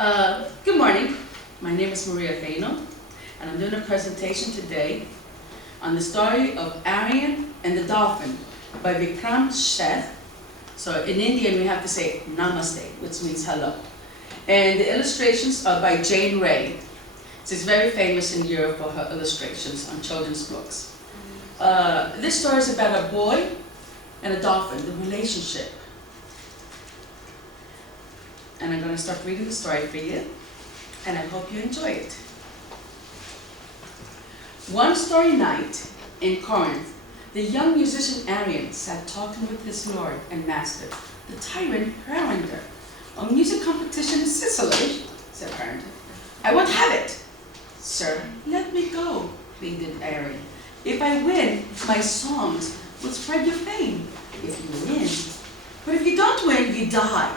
Good morning. My name is Maria Fano, and I'm doing a presentation today on the story of Arion and the Dolphin by Vikram Seth. So in Indian we have to say Namaste, which means hello. And the illustrations are by Jane Ray. She's very famous in Europe for her illustrations on children's books. This story is about a boy and a dolphin, the relationship. And I'm going to start reading the story for you, and I hope you enjoy it. One starry night in Corinth, the young musician Arion sat talking with his lord and master, the tyrant Arion. "A music competition in Sicily," said Arion. "I won't have it." "Sir, let me go," pleaded Arion. "If I win, my songs will spread your fame. If you win, but if you don't win, you die."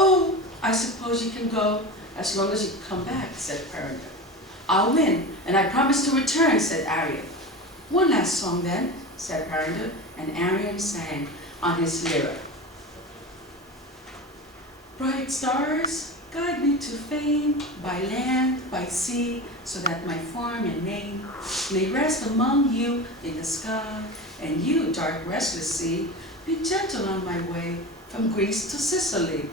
"Oh, I suppose you can go as long as you come back," said Arion. "I'll win, and I promise to return," said Arion. "One last song then," said Arion, and Arion sang on his lyre. "Bright stars, guide me to fame, by land, by sea, so that my form and name may rest among you in the sky, and you, dark restless sea, be gentle on my way from Greece to Sicily."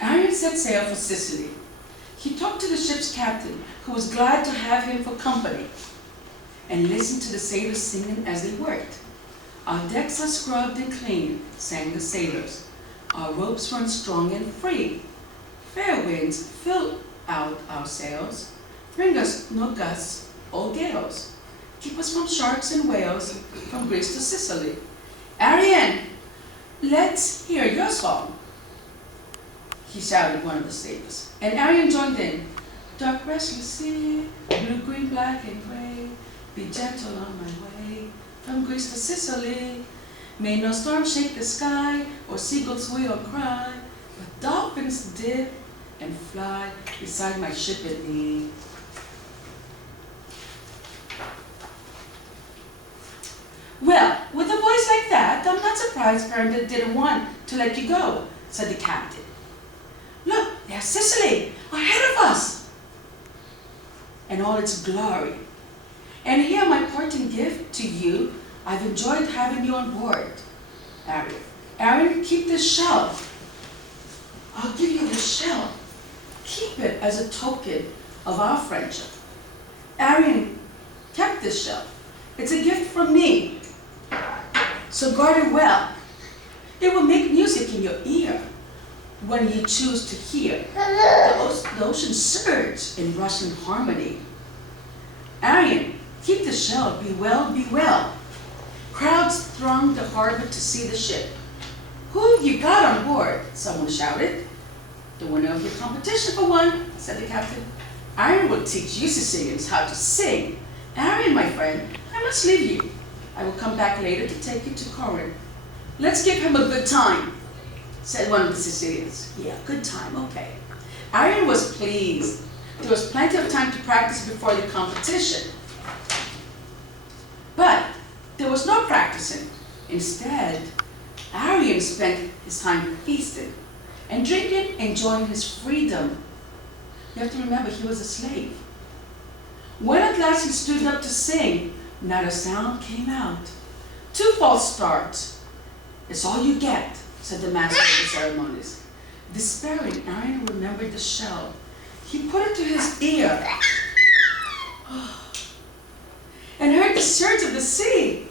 Arion set sail for Sicily. He talked to the ship's captain, who was glad to have him for company, and listened to the sailors singing as they worked. "Our decks are scrubbed and clean," sang the sailors. "Our ropes run strong and free. Fair winds fill out our sails. Bring us no gusts or gales. Keep us from sharks and whales, from Greece to Sicily. Arion, let's hear your song," he shouted, one of the sailors. And Arion joined in. "Dark restless sea, blue, green, black, and gray, be gentle on my way from Greece to Sicily. May no storm shake the sky, or seagulls wheel or cry, but dolphins dip and fly beside my ship at need." "Well, with a voice like that, I'm not surprised Arion didn't want to let you go," said the captain. "Look, there's Sicily, ahead of us, and all its glory. And here my parting gift to you. I've enjoyed having you on board, Arion. Arion, keep this shell. I'll give you this shell. Keep it as a token of our friendship." Arion kept this shell. "It's a gift from me, so guard it well. It will make music in your ear when you choose to hear the ocean surge in rushing harmony. Arion, keep the shell, be well, be well." Crowds thronged the harbor to see the ship. "Who have you got on board?" someone shouted. "The winner of your competition for one," said the captain. "Arion will teach you Sicilians how to sing. Arion, my friend, I must leave you. I will come back later to take you to Corinth." "Let's give him a good time," said one of the Sicilians. "Yeah, good time, okay." Arion was pleased. There was plenty of time to practice before the competition. But there was no practicing. Instead, Arion spent his time feasting and drinking, enjoying his freedom. You have to remember, he was a slave. When at last he stood up to sing, not a sound came out. "Two false starts. It's all you get," said the master of the ceremonies. Despairing, Arion remembered the shell. He put it to his ear and heard the surge of the sea.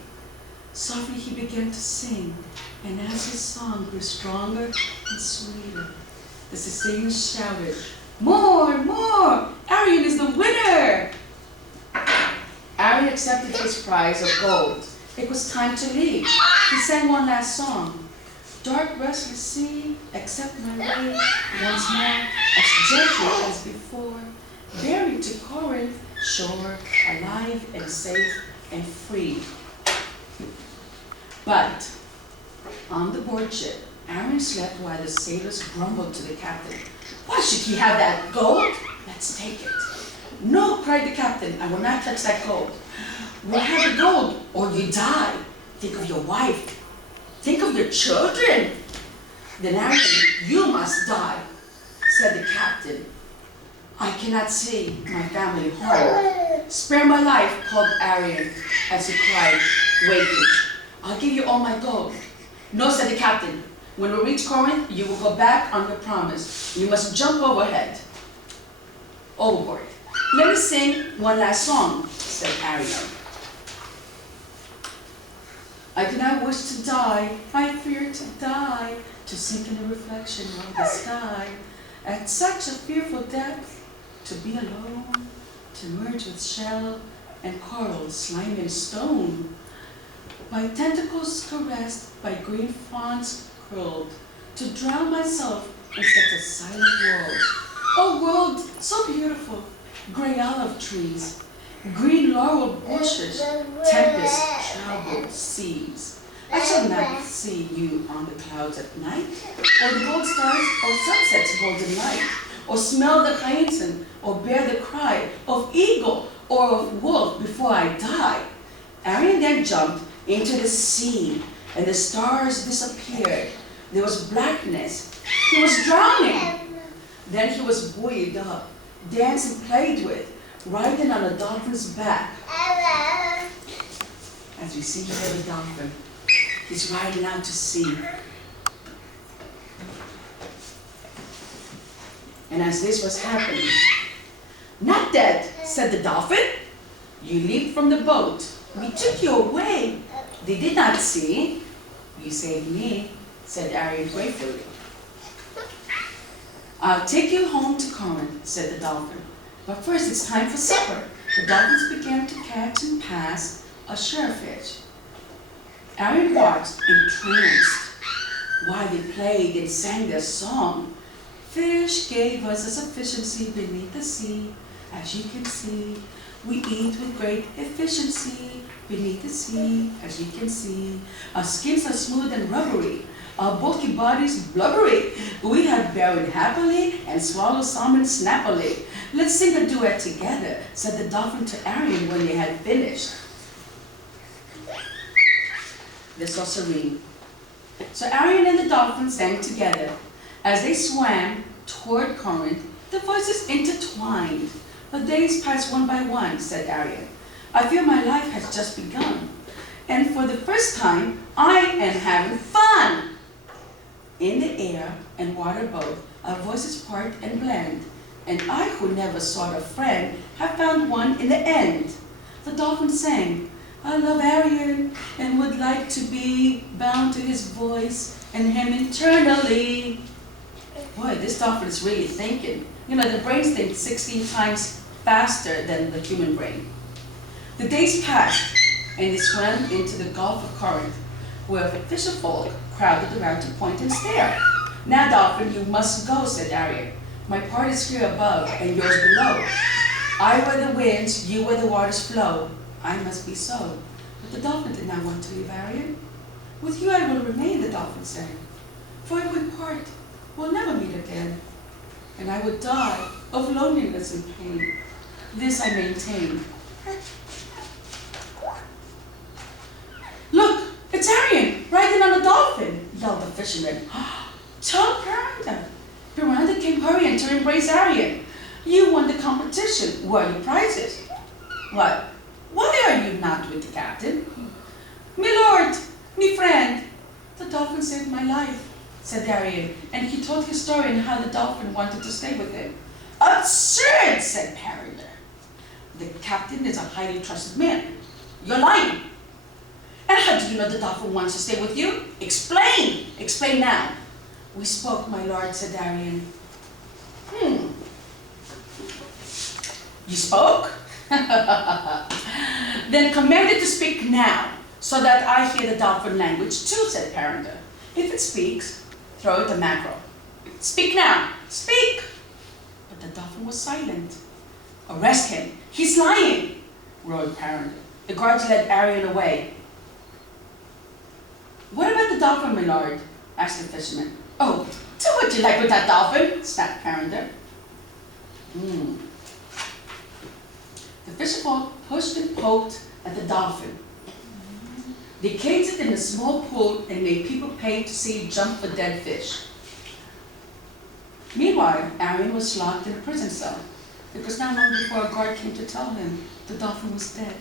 Softly he began to sing, and as his song grew stronger and sweeter, the Sicilians shouted, "More, more! Arion is the winner!" Arion accepted his prize of gold. It was time to leave. He sang one last song. "Dark restless sea, accept my way once more, as gently as before, bearing to Corinth shore, alive and safe and free." But on the board ship, Arion slept while the sailors grumbled to the captain. "Why should he have that gold? Let's take it." "No," cried the captain, "I will not touch that gold. We'll have the gold, or you die. Think of your wife. Think of your children. Then Arion, you must die, said the captain. I cannot see my family home. Spare my life, called Arion, as he cried, waking. I'll give you all my gold. No, said the captain. When we reach Corinth, you will go back on your promise. You must jump overboard. Let me sing one last song, said Arion. I do not wish to die, I fear to die, to sink in the reflection of the sky. At such a fearful depth, to be alone, to merge with shell and coral, slime and stone. My tentacles caressed by green fronds curled, to drown myself in such a silent world. A world so beautiful, gray olive trees, green laurel bushes, tempest-troubled seas. I shall not see you on the clouds at night, or the gold stars, or sunset's golden light, or smell the hyacinth, or bear the cry of eagle or of wolf before I die. Arion then jumped into the sea, and the stars disappeared. There was blackness. He was drowning. Then he was buoyed up, danced and played with, riding on a dolphin's back. As we see here the dolphin, he's riding out to sea. And as this was happening, not dead, said the dolphin. You leaped from the boat. We took you away. They did not see. You saved me, said Arion gratefully. I'll take you home to Corinth, said the dolphin. But first it's time for supper. The dolphins began to catch and pass a surefish. Arion watched entranced while they played and sang their song. Fish gave us a sufficiency beneath the sea. As you can see, we eat with great efficiency beneath the sea, as you can see. Our skins are smooth and rubbery, our bulky bodies blubbery. We have buried happily and swallowed salmon snappily. Let's sing a duet together, said the dolphin to Arion when they had finished. This was serene. So Arion and the dolphin sang together. As they swam toward Corinth, the voices intertwined. The days passed one by one, said Arion. I feel my life has just begun. And for the first time, I am having fun. In the air and water both, our voices part and blend. And I, who never sought a friend, have found one in the end. The dolphin sang, I love Arion and would like to be bound to his voice and him eternally. Boy, this dolphin is really thinking. You know, the brains think 16 times faster than the human brain. The days passed, and they swam into the Gulf of Corinth, where fisherfolk crowded around to point and stare. Now, dolphin, you must go, said Arion. My part is here above, and yours below. I where the winds, you where the waters flow. I must be so. But the dolphin did not want to leave Arion. With you I will remain, the dolphin said. For if we part, we'll never meet again. And I would die of loneliness and pain. This I maintain. Look, it's Arion, riding on a dolphin, yelled the fisherman. Tell Piranda. Piranda came hurrying to embrace Arion. You won the competition. What are your prizes? What? Why are you not with the captain? My lord, me friend. The dolphin saved my life, said Arion, and he told his story and how the dolphin wanted to stay with him. Absurd, said Piranda. The captain is a highly trusted man. You're lying. And how do you know the dolphin wants to stay with you? Explain! Explain now. We spoke, my lord, said Arion. You spoke? Then command it to speak now, so that I hear the dolphin language too, said Piranda. If it speaks, throw it a mackerel. Speak now! Speak! But the dolphin was silent. Arrest him! He's lying! Roared Piranda. The guards led Arion away. What about the dolphin, my lord? Asked the fisherman. Oh, do what you like with that dolphin, snapped Piranda. The fisherfolk pushed and poked at the dolphin. They caged it in a small pool and made people pay to see it jump for dead fish. Meanwhile, Arion was locked in a prison cell because not long before a guard came to tell him the dolphin was dead.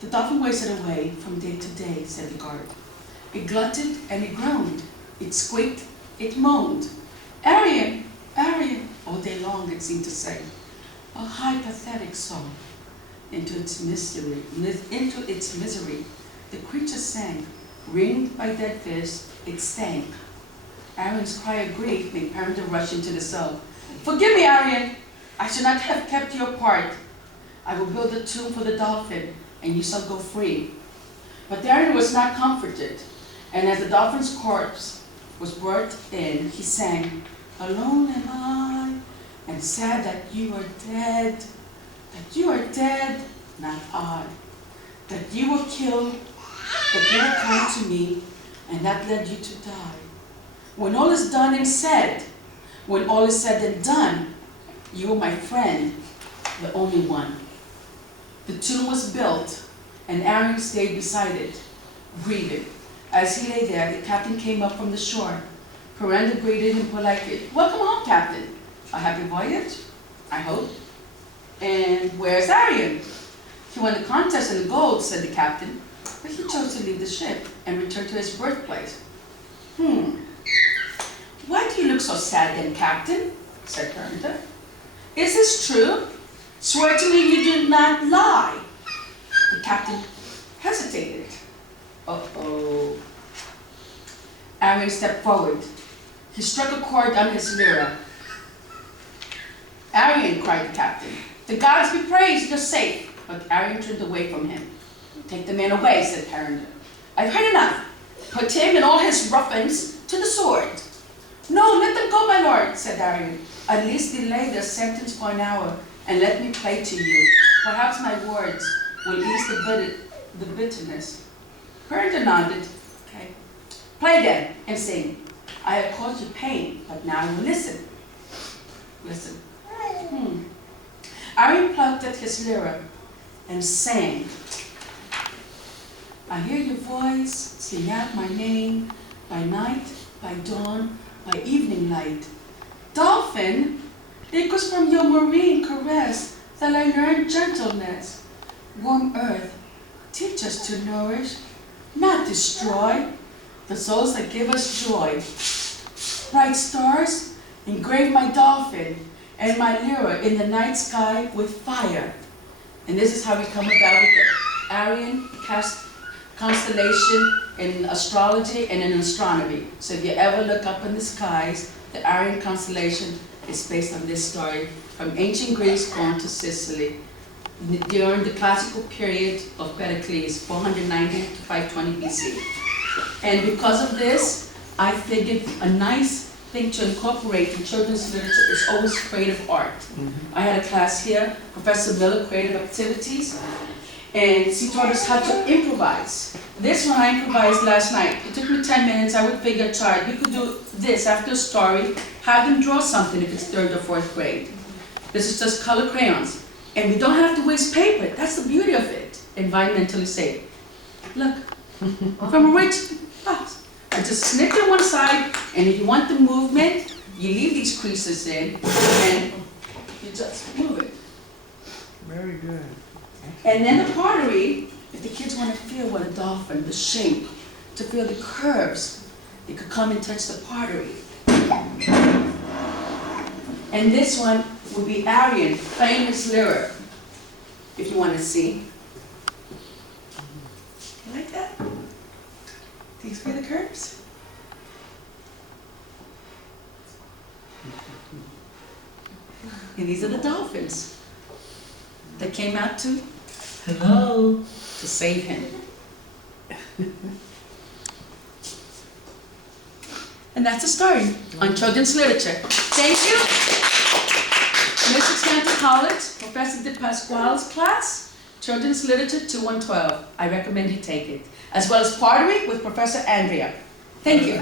The dolphin wasted away from day to day, said the guard. It glutted and it groaned. It squeaked, it moaned. Arion, Arion, all day long it seemed to say. A high pathetic song. Into its misery, the creature sank. Ringed by dead fish, it stank. Arion's cry of grief made Parinda rush into the cell. Forgive me, Arion. I should not have kept you apart. I will build a tomb for the dolphin, and you shall go free. But Arion was not comforted, and as the dolphin's corpse was brought in, he sang, Alone am I, and sad that you are dead. That you are dead, not I. That you were killed, that you were kind to me, and that led you to die. When all is done and said, when all is said and done, you are my friend, the only one. The tomb was built, and Arion stayed beside it, grieving. As he lay there, the captain came up from the shore. Parinda greeted him politely. Welcome home, Captain. A happy voyage, I hope. And where's Arion? He won the contest in the gold, said the captain, but he chose to leave the ship and return to his birthplace. Why do you look so sad then, Captain? Said Parinda. Is this true? Swear to me you do not lie. The captain hesitated. Uh-oh. Arion stepped forward. He struck a chord on his lyra. Arion, cried the captain. The gods be praised, you're safe. But Arion turned away from him. Take the man away, said Parinda. I've heard enough. Put him and all his ruffians to the sword. No, let them go, my lord, said Arion. At least delay their sentence for an hour, and let me play to you. Perhaps my words will ease the bitterness. Parinda nodded. Okay. Play then, and sing. I have caused you pain, but now you listen. Listen. Arion plucked at his lyra and sang. I hear your voice, sing out my name, by night, by dawn, by evening light. Dolphin, it was from your marine caress that I learned gentleness. Warm earth, teach us to nourish, not destroy, the souls that give us joy. Bright stars, engrave my dolphin and my lyra in the night sky with fire. And this is how we come about with the Arion constellation in astrology and in astronomy. So if you ever look up in the skies, the Arion constellation is based on this story from ancient Greece going to Sicily during the classical period of Pericles, 490 to 520 BC. And because of this, I figured a nice thing to incorporate in children's literature is always creative art. I had a class here, Professor Miller, creative activities, and she taught us how to improvise. This one I improvised last night. It took me 10 minutes, I would figure a chart. We could do this after a story, have them draw something if it's 3rd or 4th grade. This is just color crayons. And we don't have to waste paper. That's the beauty of it. Environmentally safe. Look, from a rich box. I just snip it one side, and if you want the movement, you leave these creases in, and you just move it. Very good. And then the pottery, if the kids want to feel what a dolphin, the shape, to feel the curves, they could come and touch the pottery. And this one would be Arion playing his lyra, if you want to see. You like that? Do you feel the curves? And these are the dolphins that came out to save him. And that's the story on children's literature. Thank you. Middlesex County College, Professor DiPasquale's class, Children's Literature 2-1-12. I recommend you take it. As well as pottery with Professor Andrea. Thank you.